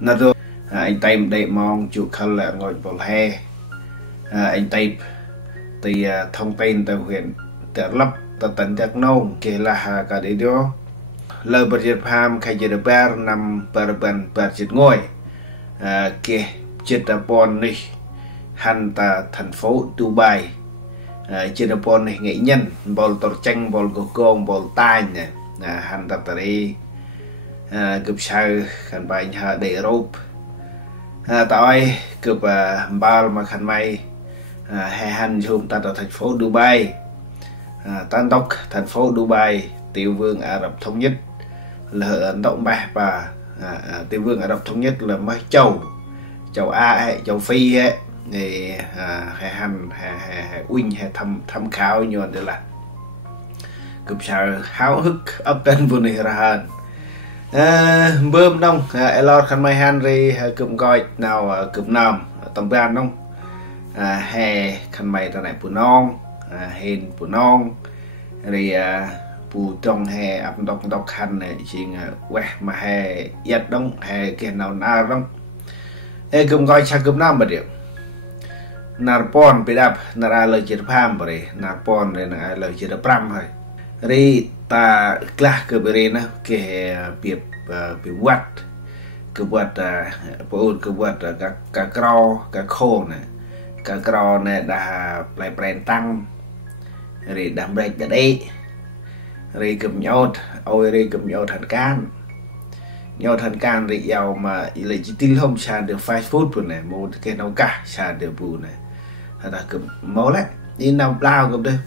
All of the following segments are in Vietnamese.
nó rồi anh tay để mong chụp khăn là ngồi vào hè anh tay thì thông tin từ huyện từ lấp từ tỉnh Đắk Nông kể là cả đấy đó lời bật dịp ham khai giờ được năm bờ chết ngồi kể chết ở bọn này hành ta thành phố Dubai chết ở bọn này nghệ nhân bol tổ tranh bol gồm bol tai nè hành ta tới cướp sao khăn bài nhà để rộp tại cướp bao mà khăn may hè hành dùng ta ở thành phố Dubai tan tốc thành phố Dubai tiểu vương Ả Rập Thống Nhất là Ấn Độ và tiểu vương Ả Rập Thống Nhất là mấy châu A hay châu Phi ấy thì hè hành hè uyên hè tham khảo nhiều đây là cướp sao háo hức ấp tên vừa này ra hơn bơm đông elot khăn may Henry cụm coi nào cụm nam tầm ban đông hè khăn may tao này phụ non hên phụ non rồi phụ trong hè ấp đọc khăn này chuyện quẹt mà hè giật đông hè kia nào na đông cụm coi sang cụm nam mà điểm narpon bị đập nara lời chỉ phàm vậy narpon đây là lời chỉ pram thôi rồi ta clar ke berena ke biệp quạt ke buat pun ke buat ka krau ka khô này ka krau này đã lại bền tăng rồi đam break cái đấy rồi cầm nhốt ôi rồi cầm nhốt thành can rồi giàu mà lấy chỉ tin không sàn được fast food rồi này một cái nấu cả sàn được bù này ta cầm máu đấy đi nào lao cầm đây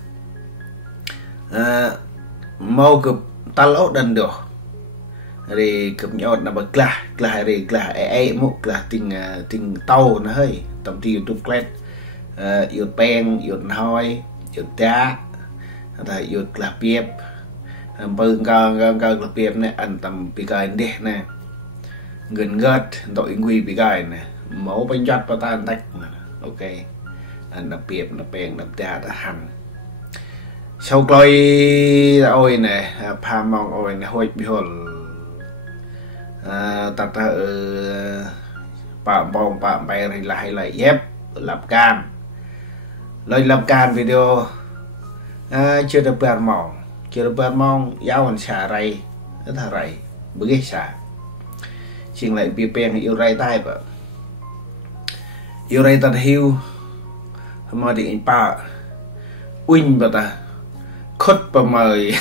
mau cụp ta lỗ đần được rồi cụp nhọt là bậc là rồi là một là tình tàu nó hơi tầm thì YouTube clip yêu pen yêu hoi yêu đá là yêu là biếp bưng cao là biếp này ăn tầm bị gai đi nè gần gật đội nguy bị gai này máu bánh chót vào ta tách ok ăn là biếp là pen là đá là hành sau coi ôi nè pha mong ôi nè hồi bị hồn ta bạn bè này lại lại dép làm can lời làm can video chưa được bèn mong giáo anh xả ray rất là ray bữa ghét xả chuyện lại bị bèn yêu ray tay vợ yêu ray tận hiu mà đi anh pa uyên vào ta khốt bờ mời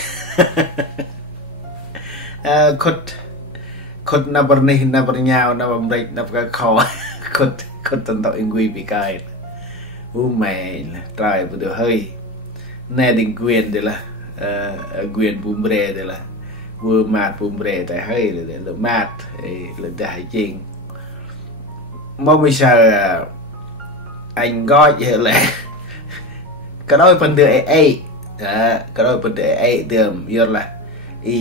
khốt na bờ này na bờ nhau na bờ đây na bờ khò khốt tận tội nguy bị cài mẹ trời vừa được hơi nè định quyền đây là quyền bùm bề đây là vừa mát bùm bề tại hơi là mát là đại chuyện mong bây giờ anh gọi vậy là cái đó phần từ ấy cái đó vấn đề đường như là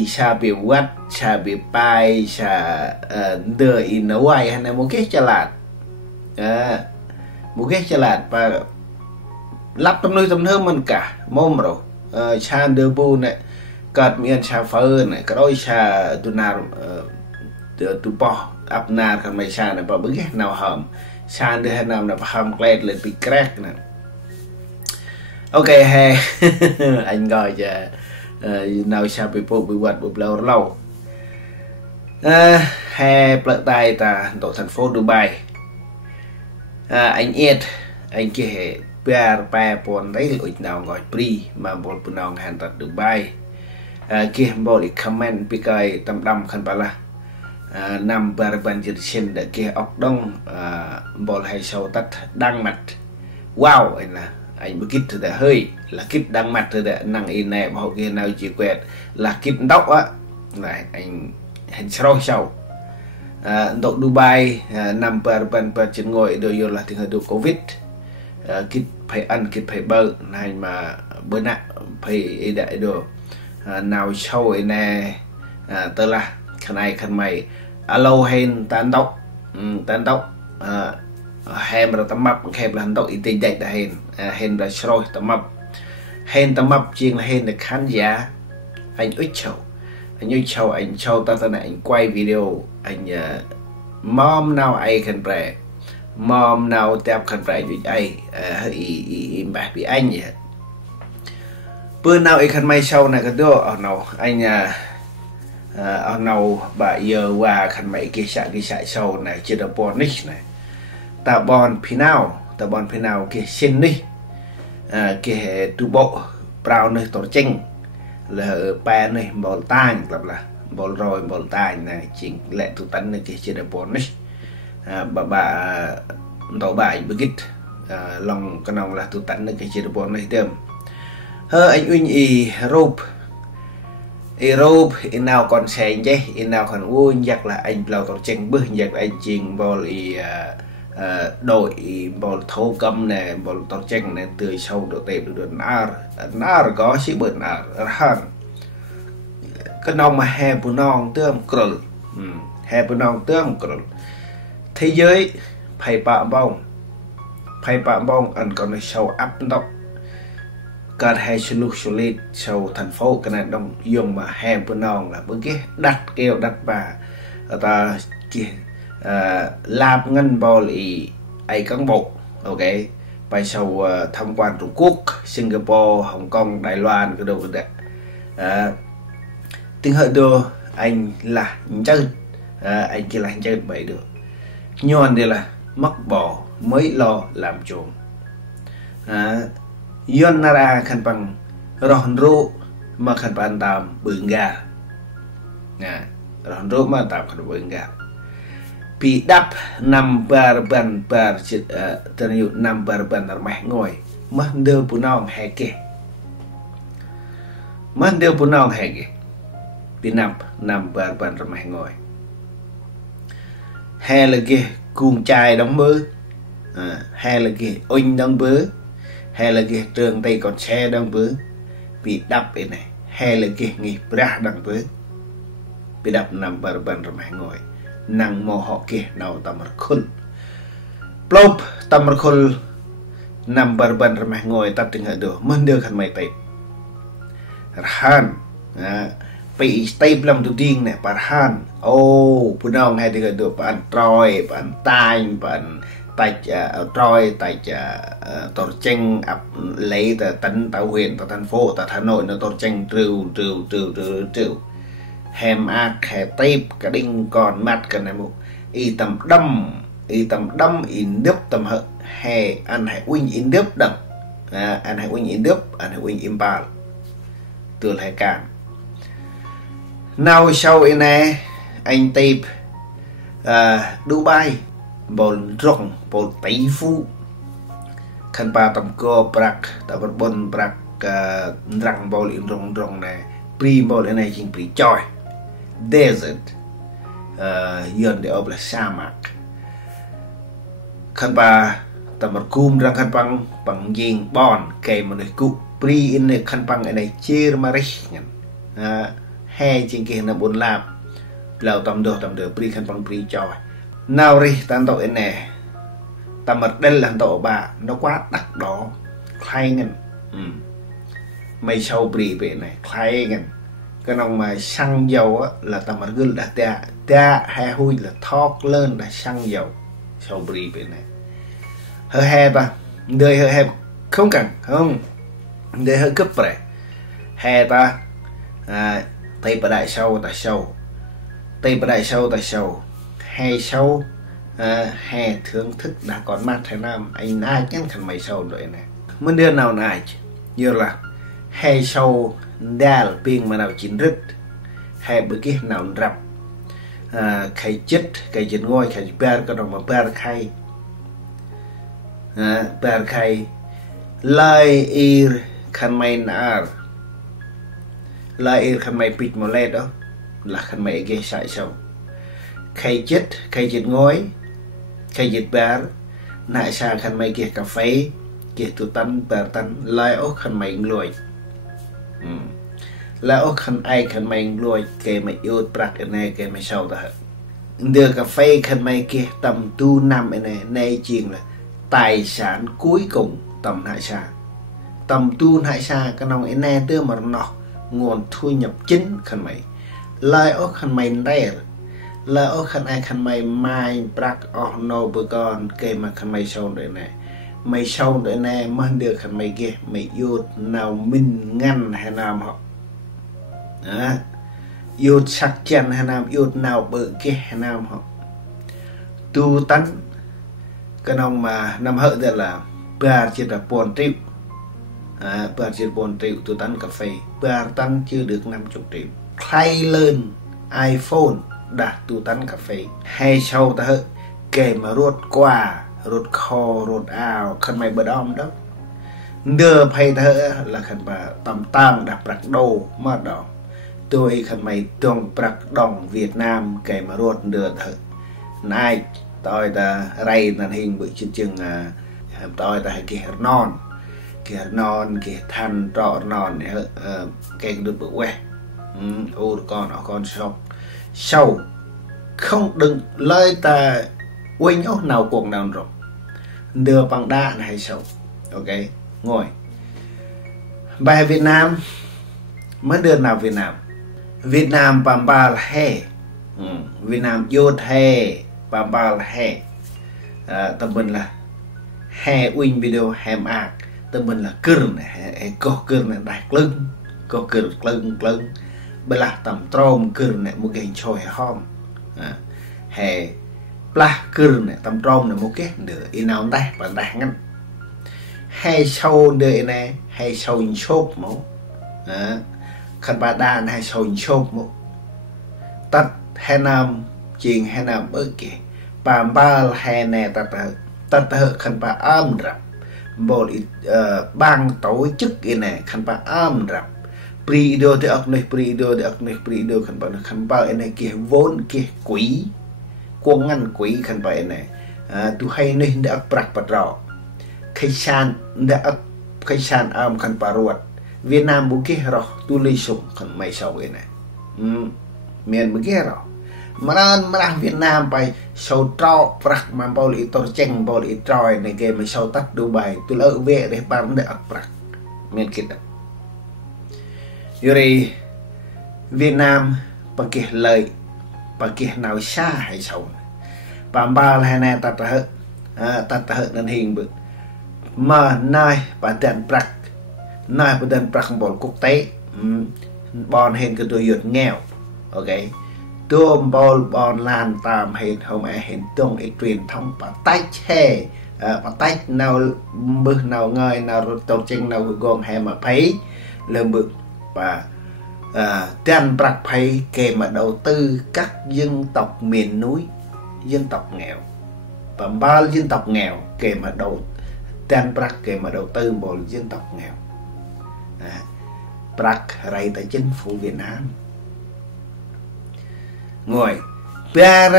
xa bị quát xa bị bay xa đưa in nấu ai hay là một cái chả lạt và lắp tâm nuôi tâm hương mình cả mồm rồi xa đưa bu này cật miền xa phơ này cái đó xa tu nào tu bỏ áp na còn mày xa này và bữa ghét nào hầm xa đưa hay nào là hầm lẹt lên bị crack nè ok hè anh gọi cho nào sao bị phụ bị quật bị lâu hè plợt tay ta tổ thành phố Dubai anh Ed anh kia pa pon đấy lụi nào gọi pri mà một bữa nào hàng tật Dubai kia bộ đi comment bị cái tầm đâm khăn bà là nằm bờ bên dưới trên để kia ốc đông bộ hay sâu tắt đăng mặt wow anh là anh mới kít từ hơi là kít đang mặt từ để năng in này bảo kia nào chỉ quẹt là kít đốc á này anh hình sâu độ Dubai nằm bên trên ngồi đều vô là tiếng hơi Covid kít phải ăn kít phải bơ này mà bữa nãy phải đại đồ nào sâu này tớ là khăn này khăn mày alo hen tan tóc hem là tấm mập hem là hành động y tế dạy là hen là sôi tấm mập chiên là hen là khán giả anh ít chầu anh cho ta này anh quay video anh mom nào ai khăn bè mom nào tép khăn bè với ai hơi bạc bị anh vậy bữa nào ai khăn may sau này cái đó ở nào anh ở nào bà giờ qua khăn may cái sải sau này chưa được bon nick này ta bon phi nào cái xin đi cái tu bộ brown này tổ chinh là pa này bol tang là bol rồi bol tang này chính lệ tu tấn này cái chưa được bon nick bà tổ bài bigit lòng cái nào là tu tấn này cái chưa được bon này đơm anh uyên Europe nào còn xe chứ nào còn vui giặc là anh lao tổ tranh bước giặc anh chiên bol đội bol thâu cầm này bol tổ tranh này từ sâu độ tệp được nar có sĩ bẩn hẳn cái nòng mà hè bù non tương cừu thế giới phải bạm bông anh còn sâu áp độc cả hai solid sâu thành phố cái này đông dùng mà hè bù non là bữa kia đặt kêu đặt bà ta làm ngân bol ai cán bộ ok bài sâu tham quan Trung Quốc Singapore Hồng Kông Đài Loan cái đồ đấy tiếng hơi đồ anh là chân anh chỉ là chân vậy được nhon đây là mất bỏ mới lo làm trộm yon nara khăn bằng ròn rô mà khăn bằng tạm bừng gà ròn rô mà tạm khăn bừng gà bị đắp nằm ban tên hiệu nằm ban ở mày ngồi mất đưa bún non hè kì bị nằm ban ở mày ngồi hè là kì cuồng chài đóng mơ hè là kì oanh đóng bớ hè là kì trường tay còn xe đóng bớ bị đắp bên này hè là kì nghỉ ra đóng bớ bị đắp nằm ban ở mày ngồi năng mô họ kia nào tamar khul plop tamar khul nằm ban ramai ngồi tập tình hận được mình đưa khăn mày tay rahan bị tay làm tu tiên này parhan bữa nào hay được được bạn troi bạn tai bạn tay troi tay tổ tranh ập lấy từ tỉnh tàu huyện từ thành phố từ Hà Nội nó tổ tranh trừ hèm ác hè tép cả đinh còn mặt cái này một tầm đâm in đớp tầm hợ hè anh hãy win in đớp đậm anh hãy win impal từ lại cản nào sau này anh tép Dubai bol rong bol tỷ phú khăn ba tầm co brak tầm bồn brak răng bol in rong này pri bol này chính pri choi desert yon de obla samak khăn ba tầm kum răng khăn bằng giang bon kề mà này cụ pri in này khăn bằng này chia mà rich hai trên kia là bốn lạp lào tầm đồ pri khăn bằng pri choi nào ri tan tội này tầm mặt đây là tội bà nó quá đặc đó khai ngân mày sâu pri về này khai ngân cái nòng mà xăng dầu á là tầm mặt gương đã ta hai hui là thóc lên là xăng dầu sâu bì bên này hơi hẹp đời hơi hẹp không cần không đời hơi cấp rồi hẹp tay bà đại sâu hai sâu hè thưởng thức đã còn mắt thế nam anh ai chẳng thành mày sâu rồi này mới đưa nào này như là hai sâu đa pin mà nào chín rít hai bữa kia nào rập khai chết ngôi khai ber cái đồng mà ber khai lai ir khăn mày nar lai ir khăn mày pít một led đó là khăn mày ghê sải sâu khai chết ngôi khai chết ber nại xa khăn mày kia cà phê kia tụ tăn ber tăn lai ốc khăn mày lùi là ốc khăn ai khăn mày lùi kê mày yêu bạc ở này kê mày sâu ta đưa cà phê khăn mày kia tầm tu năm ở này này chuyện là tài sản cuối cùng tầm hải xa tầm tu hải xa cái nông ở này đưa mà nó nguồn thu nhập chính khăn mày lai ốc khăn mày rẻ là ô khăn ai khăn mày mai brak ô nô bơ con kê mà khăn mày sâu đời này mày sâu đời này mà được khăn mày kia mày yêu nào mình ngăn hay nào họ yêu sắc chân hay nào yêu nào bự kia hay nào họ tu tấn cái nông mà nằm hỡi ra là bà chỉ là buồn triệu bà chỉ buồn triệu tu tấn cà phê bà tăng chưa được 50 triệu thay lên iPhone đã tu tấn cà phê hay sau ta hỡi kể mà rốt qua rốt kho rốt ảo khăn mày bờ đom đó đưa phải ta hỡi là khăn bà tầm tăng đã bạc đồ mà đó tôi khăn mày trong bạc đồng Việt Nam kể mà rốt đưa ta hỡi này tôi ta ray là hình bự chân chừng tôi ta kia non kia than trọ non cái được bự que con sọc sâu không đừng lời ta quên nhau nào cuộc nào rồi đưa bằng đá hay sâu ok ngồi bài Việt Nam mới đưa nào Việt Nam bằng ba là he Việt Nam vô he bằng ba là he tâm mình là he win video hem ạc tâm mình là cưng này có cưng này đặt lưng có cưng lưng bây là tầm trôm cưng này một cái trôi hom hè pla cưng này tầm trôm này một cái nữa in nào ta bạn đặt ngăn hay sâu đời này hay sâu chốt máu khăn ba đa hay sâu chốt máu tắt hay nam chuyện hay nam bớt kì bàn ba hè này ta khăn ba âm rập bộ bang tổ chức cái này khăn ba âm rập prido thì ốc này prido khăn ba này kia vốn kia quỷ quân ngăn quỷ khăn ba này tu hay nên đã bạc bạc rõ khách sạn âm khăn ba ruột Việt Nam bố kia rồi tu lấy sủng khăn mày sau cái này miền bố kia rồi mà Việt Nam phải sâu trọ bạc mà bao lì tổ chênh bao lì tròi này kê mà sâu tắt Dubai tôi lỡ về để bán để ạc bạc miền kia đó rồi Việt Nam bà kia lợi bà kia nào xa hay sâu bà ba là này ta hỡi nên hình bự mà nơi bà tên bạc nơi bà tên bạc bọn quốc tế bọn hình cái tôi dụt nghèo ok tôi bọn làm tạm hình hôm ấy hình tung ý truyền thông bà tách nào bực nào ngơi nào tổ chức nào gồm hay mà thấy lần bực và tên bạc phải kể mà đầu tư các dân tộc miền núi dân tộc nghèo và ba dân tộc nghèo kể mà đầu tên bạc kể mà đầu tư một dân tộc nghèo bạc rầy tại chính phủ Việt Nam ngồi ra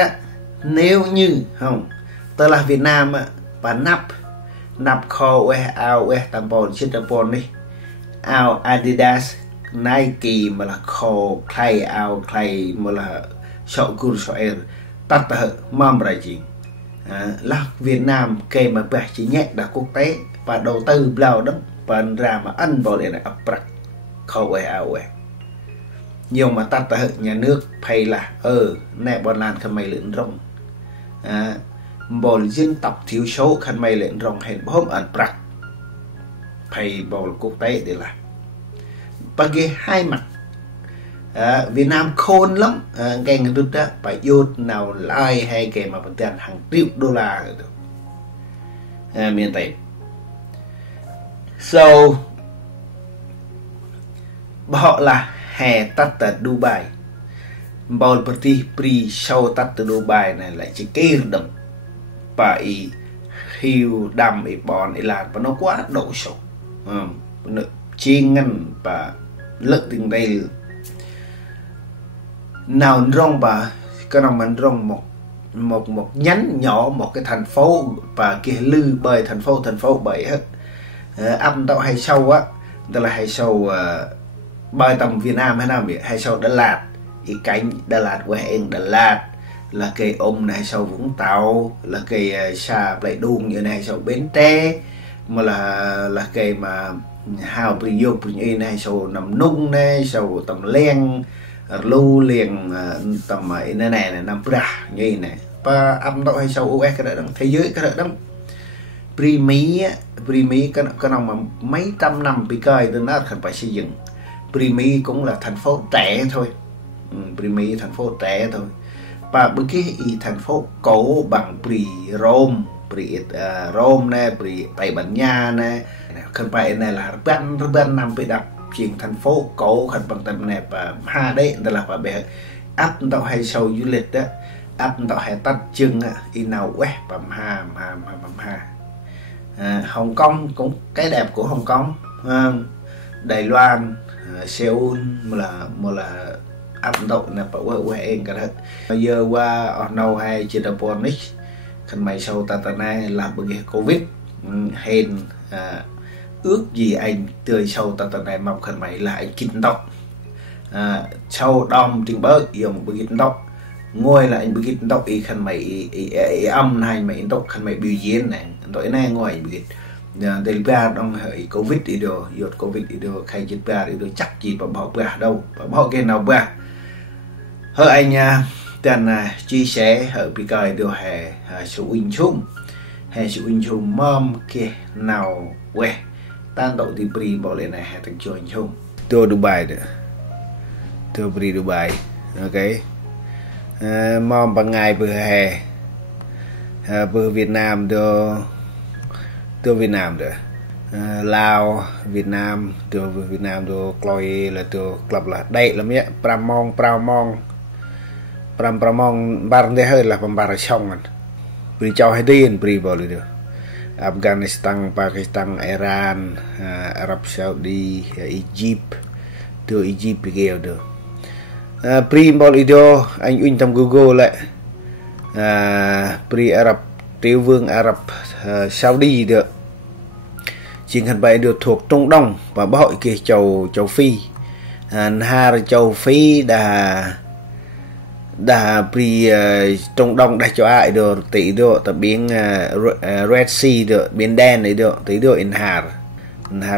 nếu như không tôi là Việt Nam và nắp kho áo tầm bồn trên tầm bồn đi áo Adidas Nike mà là kho thay áo thay mà là sọ cùn sọ er tắt tờ mong ra chuyện là Việt Nam kê mà bạc chỉ nhẹ đã quốc tế và đầu tư lao động và ra mà ăn vào để là ập bạc kho áo nhiều mà tắt tờ nhà nước phải là nè bọn làn khăn mày lượn rộng bọn dân tộc thiếu số khăn mày lượn rộng hẹn bốm ẩn bạc phải bọn quốc tế để làm và cái hai mặt Việt Nam khôn lắm cái người đó phải vô nào like hay kể mà tiền hàng triệu đô la miền Tây so họ là hè tắt từ Dubai bầu berarti pri show tắt từ Dubai này lại chỉ kê đầm phải hiu đầm ý bọn ý là nó quá độ sổ chi ngân và lợi tình đây nào rong bà cái nào mình rong một nhánh nhỏ một cái thành phố và kia lư bơi thành phố bảy hết âm tao hay sâu á tức là hay sâu bơi tầm Việt Nam hay nào vậy hay sâu Đà Lạt ý cánh Đà Lạt của em Đà Lạt là cây ôm này hay sâu Vũng Tàu là cây xà lại đuông như này hay sâu Bến Tre mà là cây mà hào bì vô bì này sâu nằm nung này sâu tầm len lưu liền tầm ấy này nằm ra như này và âm độ hay sâu US cái đó thế giới cái đó Primi cái nào mà mấy trăm năm bị coi từ nó thành phải xây dựng. Primi cũng là thành phố trẻ thôi. Primi thành phố trẻ thôi. Và bởi cái thành phố cổ bằng Rome nè, Tây Ban Nha nè. Không phải này là ban năm bị đập chuyện thành phố cổ khẩn bằng tầm này và ha đấy là phải bè áp tàu hay sâu du lịch đó, áp tàu hay tắt chừng in nào quét bầm ha. Hồng Kông cũng cái đẹp của Hồng Kông, Đài Loan, Seoul mà là áp tàu này phải quét cả hết. Bây giờ qua ở đâu hay chỉ là Ponic khẩn mày sâu ta này là bởi Covid hên ước gì anh tươi sâu ta này mong khẩn mày lại kinh tộc sâu đom trình bớt dùng bởi kinh tộc ngồi lại bởi kinh tộc y khẩn mày âm này mày tộc khẩn mày biểu diễn này tối nay ngồi bởi đây ba đông hơi Covid đi đồ dột Covid đi đồ khai chết ba đi đồ chắc gì bỏ ba đâu bỏ cái nào ba hơi anh nha tên chia sẻ ở bị coi đồ hè sự uyên chung hè sự uyên chung mom kia nào quê tan độ thì bri bỏ lên này hè thành chơi chung tôi Dubai được tôi bri Dubai ok mom bằng ngày vừa hè vừa Việt Nam tôi Việt Nam được Lào Việt Nam tôi Việt Nam tôi coi là tôi club là đây là mấy Pramong barang dia hơi là pembarat xong anh beri cho hai tiền beri boleh được Afghanistan Pakistan Iran Arab Saudi Egypt từ Egypt kêu được beri boleh được anh in trong Google lại beri Arab Tiểu vương Arab Saudi được chỉ cần bay được thuộc Trung Đông và bội kia châu Phi châu Phi đã bị Trung Đông đại châu Á được tỷ độ tập biến Red Sea được biển đen này được tỷ độ in Hà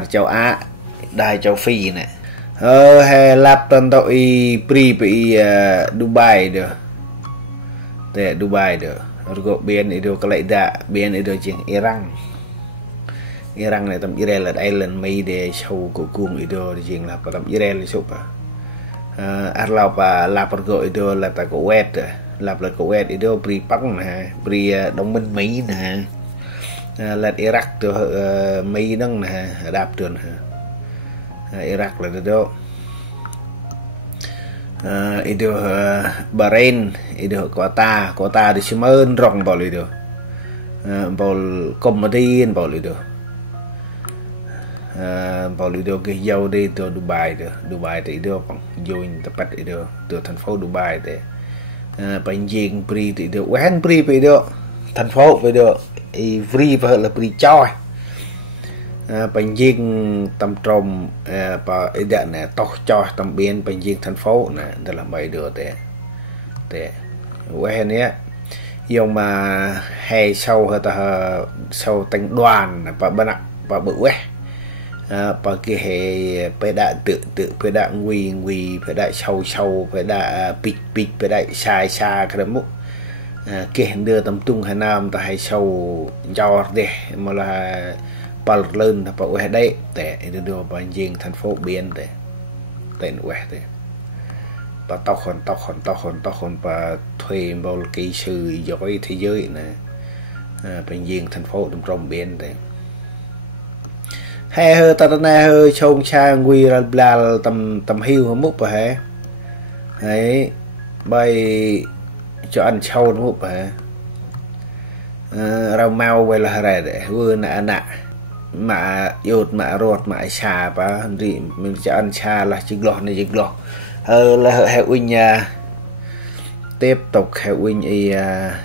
châu Á đại châu Phi này hay lap tân tội bị Dubai được để Dubai được rồi biển itu kalau tidak biển itu chừng Iran này tầm Israel là island mấy để sâu của cung itu chừng là tầm Israel sụp Arlau và Lapargo itu là tại Kuwait lap là Kuwait itu beri Bắc nè beri đồng minh Mỹ nè là Iraq từ Mỹ nâng nè đáp trường Iraq là itu itu Bahrain itu kota di Semen rong bol itu bol komedian bol itu cái dâu đi từ Dubai thì itu join tempat itu từ thành phố Dubai thì bệnh viện pri thì được quán pri thì được thành phố phải được free và là pri choi bệnh viện tầm trồng và ý này to cho tầm biên bệnh viện thành phố này đây là mấy đứa để quán nhé dùng mà hay sau thành đoàn và bự quét và cái hệ phải đã tự phải đã nguy phải đã sâu phải đã bịch phải đã xa cái đó cái đưa tầm tung Hà Nam ta hay sâu cho để mà là bal lên là bảo đấy để đưa vào riêng thành phố biển để tên quẹt để và tao còn và thuê một kỹ sư giỏi thế giới này bên riêng thành phố trong biển để hay hơi ta na hơi trông cha nguy là tầm hiu không múc hả đấy bay cho ăn trâu nó múc hả rau mau về là này để vừa nạ mà yột mà ruột mà xà và gì mình cho ăn xà là chừng lọt này chừng lọt là hệ uyên nhà tiếp tục hệ uyên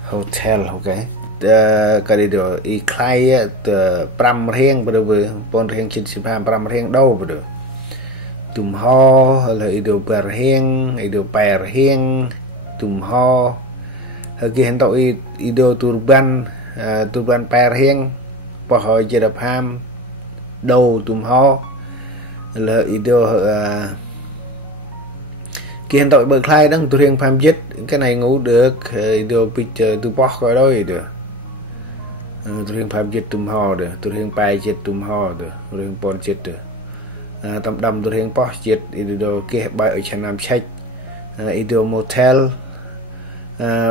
hotel ok cái đi được khai từ pram riêng bây giờ pon riêng trên sip pram riêng đâu bây giờ tùm ho là ido per riêng ido per riêng tùm ho cái hiện tại ido turban per riêng và họ chỉ đập ham đầu tùm ho là ido kia tội bờ khai đang tôi riêng phàm chết cái này ngủ được đồ picture tôi bóc rồi đó được tôi riêng phàm chết tùm ho được tôi riêng bài chết tùm ho được tôi riêng pon chết được tầm đầm tôi riêng bóc chết đồ kia bài ở trên nam sách đồ motel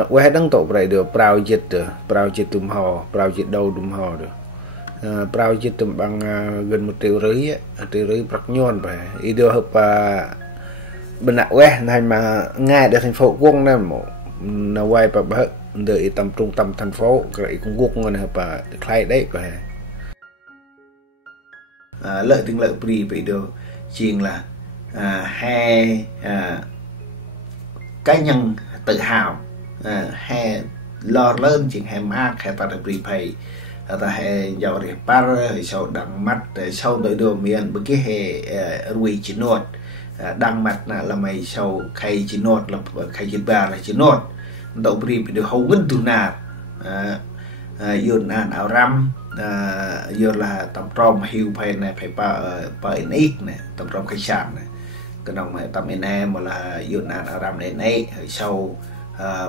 quay đang tội vậy được prao chết tùm ho prao chết đâu tùm ho được prao chết tùm bằng gần 1 triệu rưỡi bạc nhon vậy đồ hợp bên nào quê này mà ngay để thành phố quân nè nào quay và bớt đợi tầm trung tâm thành phố cái cũng quân này và khai đấy và lợi tiếng lợi pri bị được chiên là hai cá nhân tự hào hai lo lớn chuyện hai mát hai ta được pri pay ta hai giàu để par sau đằng mắt sau đợi đồ miền bữa kia hệ ruồi chỉ nốt đăng mặt là mày sau khay chỉ nốt là khay chỉ ba là chỉ nốt đầu pri bị được hầu ngân tu nạt yun ảo ram giờ là tập trong hiu phải này phải ba ít này tập trong khách sạn này cái đồng này tập em mà là yun ảo ram này này sau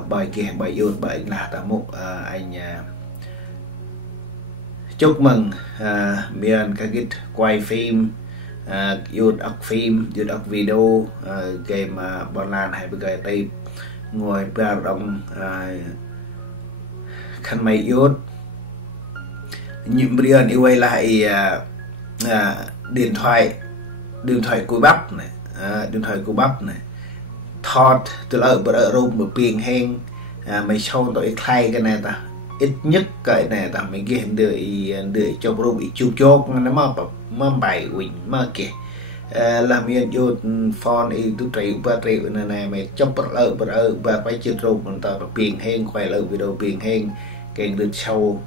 bài kia bài yun bài là tập một anh chúc mừng miền cái quay phim yun ốc phim yun ốc video game bọn lan hay bây giờ đây ngồi ba đồng khăn mày yun những brian yêu ấy lại điện thoại cùi bắp này điện thoại cùi bắp này thọt từ ở bờ rôm bờ piền hen mày sâu tội khai cái này ta ít nhất cái này ta mày ghi đợi cho bro bị chu chốt nó mà bài quỳnh mà kìa làm yên vô phone y tu trị ba triệu này mày chốc bờ và phải chưa rôm mình ta piền hen quay lại video piền hen kèn được sâu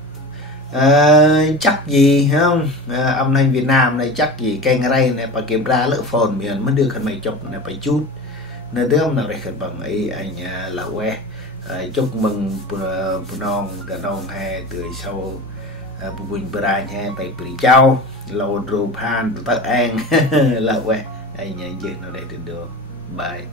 chắc gì không âm thanh Việt Nam này chắc gì kênh ở đây này phải kiểm tra lỡ phone miền mới đưa khẩn mày chụp này phải chút nên đứa ông nào đây khẩn bằng ấy anh là que chúc mừng non cả non hè từ sau buồn brai hè tại bì châu lâu rùa pan tự an là que anh nhìn nào đây được bye.